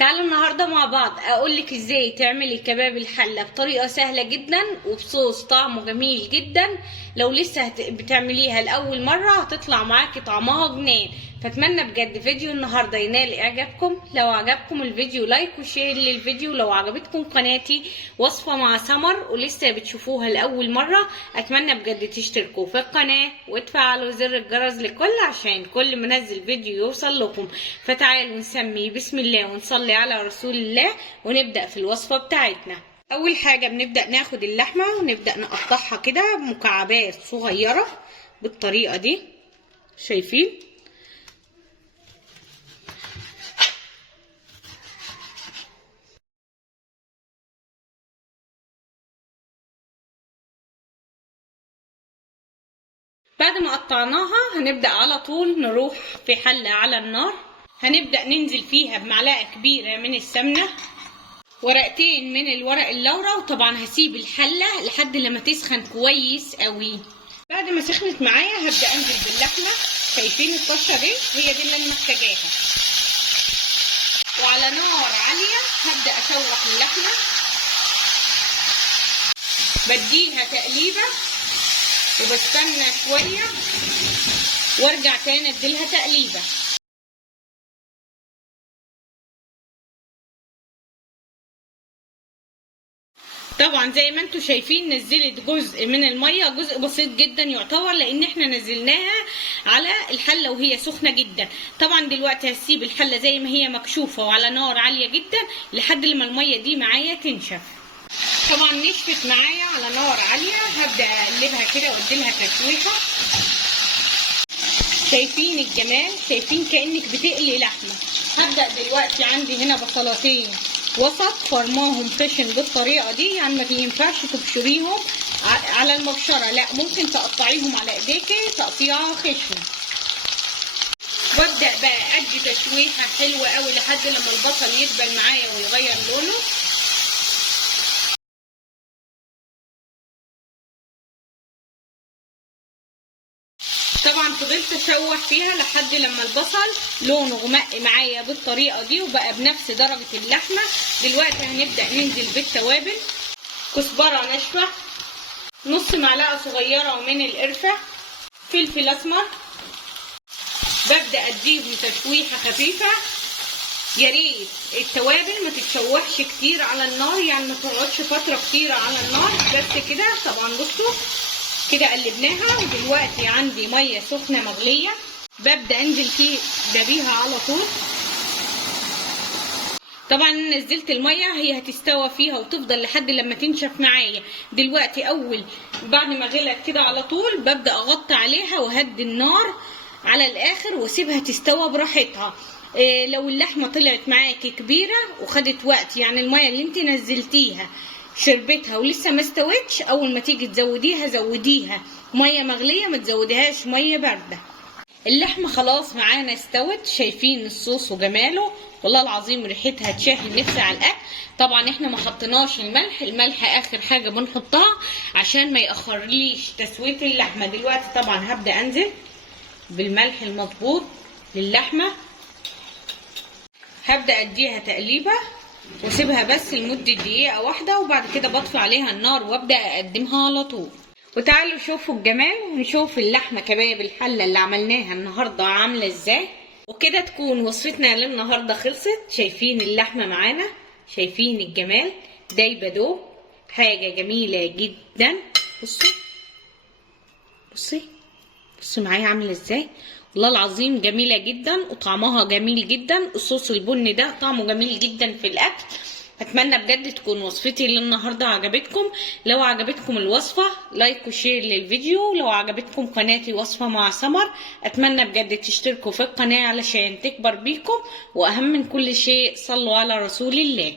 تعالوا النهارده مع بعض اقولك ازاي تعملي كباب الحله بطريقه سهله جدا وبصوص طعمه جميل جدا. لو لسه بتعمليها لاول مره هتطلع معاكي طعمها جنان. فاتمنى بجد فيديو النهارده ينال اعجابكم. لو عجبكم الفيديو لايك وشير للفيديو. لو عجبتكم قناتي وصفه مع سمر ولسه بتشوفوها لاول مره اتمنى بجد تشتركوا في القناه وتفعلوا زر الجرس لكل عشان كل ما انزل فيديو يوصل لكم. فتعالوا نسمي بسم الله ونصلي على رسول الله ونبدأ في الوصفة بتاعتنا. أول حاجة بنبدأ ناخد اللحمة ونبدأ نقطعها كده مكعبات صغيرة بالطريقة دي، شايفين؟ بعد ما قطعناها هنبدأ على طول نروح في حلة على النار، هنبدأ ننزل فيها بمعلقة كبيرة من السمنة، ورقتين من الورق اللورا، وطبعا هسيب الحله لحد لما تسخن كويس قوي. بعد ما سخنت معايا هبدا انزل باللحمه، شايفين الطشه دي هي دي اللي انا محتاجاها، وعلى نار عاليه هبدا اشوح اللحمه، بديها تقليبه وبستنى شويه وارجع تاني اديلها تقليبه. طبعا زي ما انتم شايفين نزلت جزء من الميه، جزء بسيط جدا يعتبر، لان احنا نزلناها على الحله وهي سخنه جدا. طبعا دلوقتي هسيب الحله زي ما هي مكشوفه وعلى نار عاليه جدا لحد لما الميه دي معايا تنشف. طبعا نشفت معايا على نار عاليه، هبدا اقلبها كده واديلها تشويحه. شايفين الجمال؟ شايفين كانك بتقلي لحمه. هبدا دلوقتي عندي هنا بصلتين وسط فرماهم خشن بالطريقه دي، يعني ما ينفعش تبشريهم على المبشره، لا ممكن تقطعيهم على ايديكي تقطيعه خشنه. وابدا بقى ادي تشويحه حلوه قوي لحد لما البصل يدبل معايا ويغير لونه. طبعا فضلت اشوح فيها لحد لما البصل لونه غمق معايا بالطريقه دي وبقى بنفس درجه اللحمه. دلوقتي هنبدا ننزل بالتوابل، كزبره ناشفه، نص معلقه صغيره من القرفه، فلفل اسمر. ببدا اديهم تشويحه خفيفه. يا ريت التوابل ما تتشوحش كتير على النار، يعني ما تقعدش فتره كتيره على النار، بس كده. طبعا بصوا كده قلبناها، ودلوقتي عندي ميه سخنه مغليه ببدا انزل فيه بيها على طول. طبعا نزلت الميه هي هتستوى فيها وتفضل لحد لما تنشف معايا. دلوقتي اول بعد ما غلت كده على طول ببدا اغطي عليها وهدي النار على الاخر واسيبها تستوى براحتها. لو اللحمه طلعت معاكي كبيره وخدت وقت، يعني الميه اللي انت نزلتيها شربتها ولسه ما استوتش، اول ما تيجي تزوديها زوديها ميه مغليه، ما تزوديهاش ميه بارده. اللحمه خلاص معانا استوت، شايفين الصوص وجماله، والله العظيم ريحتها تشهي نفسي على الاكل. طبعا احنا ما حطيناش الملح اخر حاجه بنحطها عشان ما ياخرليش تسويه اللحمه. دلوقتي طبعا هبدا انزل بالملح المظبوط للحمه، هبدا اديها تقليبه واسيبها بس لمده دقيقه واحده، وبعد كده بطفي عليها النار وابدا اقدمها على طول. وتعالوا شوفوا الجمال ونشوف اللحمه كباب الحله اللي عملناها النهارده عامله ازاي. وكده تكون وصفتنا للنهارده خلصت. شايفين اللحمه معانا، شايفين الجمال دايبه دوب، حاجه جميله جدا. بصوا بصي بصوا معايا عامله ازاي، والله العظيم جميله جدا وطعمها جميل جدا. الصوص البني ده طعمه جميل جدا في الاكل. اتمنى بجد تكون وصفتي للنهارده عجبتكم. لو عجبتكم الوصفه لايك وشير للفيديو. لو عجبتكم قناتي وصفه مع سمر اتمنى بجد تشتركوا في القناه علشان تكبر بيكم. واهم من كل شيء صلوا على رسول الله.